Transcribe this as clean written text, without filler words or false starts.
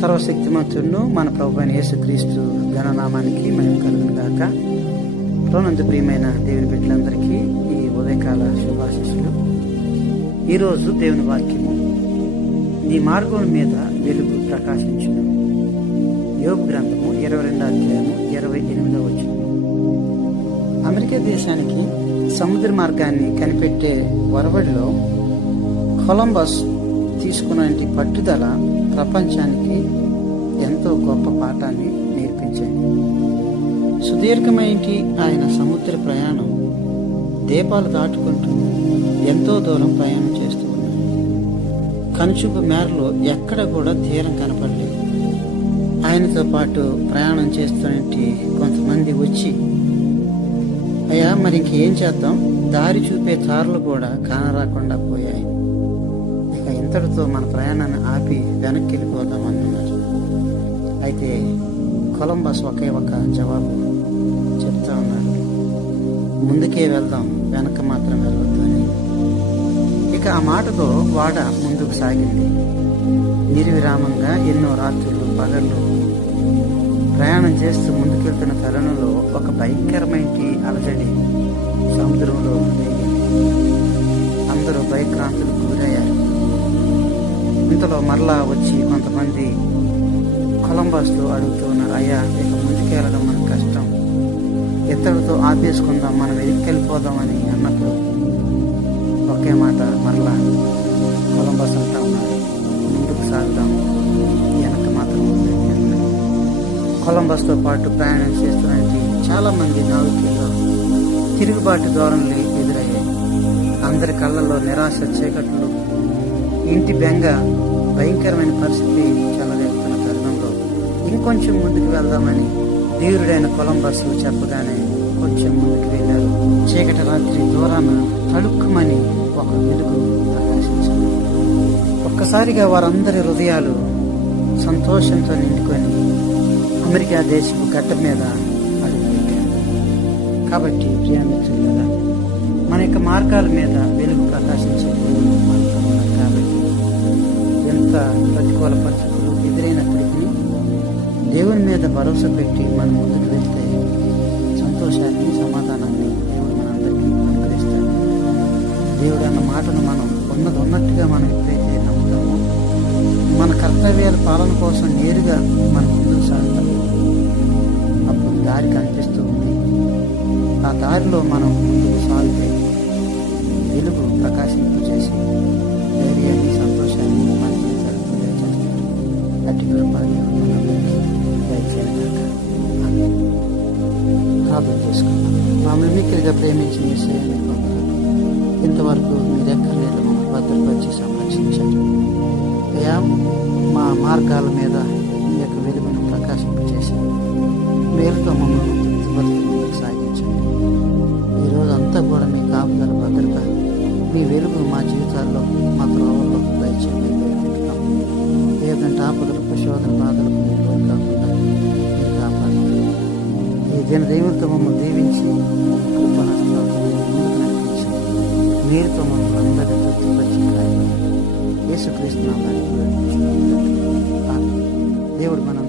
సర్వశక్తిమంతుడును మన ప్రభువైన యేసుక్రీస్తు ఘననామానికి మహిమ కలుగును గాక. ప్రోనందు ప్రియమైన దేవుని బిడ్డలందరికీ ఈ ఉదయకాల శుభాశీస్సులు. ఈరోజు దేవుని వాక్యము, నీ మార్గం మీద వెలుగు ప్రకాశించును. యోబు గ్రంథము 22వ అధ్యాయము 28వ వచనం. అమెరికా దేశానికి సముద్ర మార్గాన్ని కనిపెట్టే వరవడిలో కొలంబస్ తీసుకున్న పట్టుదల ప్రపంచానికి ఎంతో గొప్ప పాఠాన్ని నేర్పించాయి. సుదీర్ఘమైన ఆయన సముద్ర ప్రయాణం దీపాలు దాటుకుంటూ ఎంతో దూరం ప్రయాణం చేస్తూ ఉన్నాడు. కనుచూపు మేరలో ఎక్కడ కూడా తీరం కనపడలేదు. ఆయనతో పాటు ప్రయాణం చేస్తున్నట్టు కొంతమంది వచ్చి, అయ్యా మరి ఇంకేం చేద్దాం, దారి చూపే తారలు కూడా కానరాకుండా పోయాయి, ఇక ఇంతటితో మన ప్రయాణాన్ని ఆపి వెనక్కి వెళ్ళిపోదాం అన్నారు. అయితే కొలంబస్ ఒకే ఒక జవాబు చెప్తా ఉన్నాడు, ముందుకే వెళ్దాం, వెనక మాత్రం వెళ్ళవద్దు అని. ఇక ఆ మాటతో వాడ ముందుకు సాగింది. నిర్విరామంగా ఎన్నో రాత్రులు పగళ్ళు ప్రయాణం చేస్తూ ముందుకెళ్తున్న తరుణంలో ఒక భయంకరమైన అలజడి సముద్రంలో వేగింది. అందరూ భయక్రాంతులకు గురయ్యారు. ఇంతలో మరలా వచ్చి కొంతమంది కొలంబస్లో అడుగుతున్నారు, అయ్యా ఇక ముందుకెళ్ళడం మనకు కష్టం, ఇతరులతో ఆపేసుకుందాం, మనం వెళ్ళిపోదామని అన్నప్పుడు ఒకే మాట మరలా కొలంబస్ అంటా ఉన్నారు, ముందుకు సాగుదాం, వెనక మాత్రం కొలంబస్తో పాటు ప్రయాణం చేస్తున్నట్టు చాలా మంది నావికుల్లో తిరుగుబాటు ధోరణులు ఎదురయ్యాయి. అందరి కళ్ళల్లో నిరాశ, చీకట్లు, ఇంటి బెంగ, భయంకరమైన పరిస్థితి చెలరేగుతున్న తరుణంలో ఇంకొంచెం ముందుకు వెళ్దామని ధీరుడైన కొలంబస్ చెప్పగానే కొంచెం ముందుకు వెళ్ళారు. చీకటి రాత్రి దూరాన తడుక్కుమని ఒక వెలుగు ప్రకాశించింది. ఒక్కసారిగా వారందరి హృదయాలు సంతోషంతో నిండుకొని అమెరికా దేశపు గడ్డ మీద అడుగుపెట్టారు. కాబట్టి ప్రియమిత్రులారా, మన యొక్క మార్గాల మీద వెలుగు ప్రకాశించే మనతో ఉన్నారు. కాబట్టి ఎంత ప్రతికూల పరిస్థితులు ఎదురైనప్పటికీ దేవుని మీద భరోసా పెట్టి మనం ముందుకు వెళ్తే సంతోషాన్ని, సమాధానాన్ని దేవుడు మనందరికీ అనుగ్రహిస్తాడు. దేవుడు అన్న మాటను మనం ఉన్నట్టుగా మనం ఎప్పుడైతే నమ్ముతామో, మన కర్తవ్యాల పాలన కోసం నేరుగా మనం ముందుకు సాగుతాము. అప్పుడు దారి కనిపిస్తూ ఉంది. ఆ దారిలో మనం ముందుకు సాగితే వెలుగు ప్రకాశింపు చేసి ధైర్యాన్ని, సంతోషాన్ని మన జీవితాలకు తెలియజేస్తాడు. అట్టి ప్రార్థన చేసుకున్నాం. మమ్మల్ని మిక్కిలిగా ప్రేమించిన విషయాన్ని ఇంతవరకు మీరు ఎక్కర్లేదు మమ్మల్ని భద్రపరిచి సంరక్షించారు. అయ్యా, మా మార్గాల మీద మీ యొక్క వెలుగును ప్రకాశింపచేసి మేలుతో మమ్మల్ని తృప్తిపరుస్తూ ముందుకు సాగించండి. ఈరోజు అంతా కూడా మీ కాపుదల, భద్రత, మీ వెలుగు మా జీవితాల్లో, మా త్రోవల్లో దయచేసి వేడుకుంటున్నాం. ఏదంటే ఆపదలకు, శోధన, బాధలకు మీరు లోన్ కాకుండా మీరు కాపాడండి. ఈ దిన దేవునితో మమ్మల్ని దీవించి కృపణస్థాపన ముందుకు నడిపించి మీరుతో మమ్మల్ని అందరినీ తృప్తిపరిచి యేసుక్రీస్తు నామానికి దేవుడు మన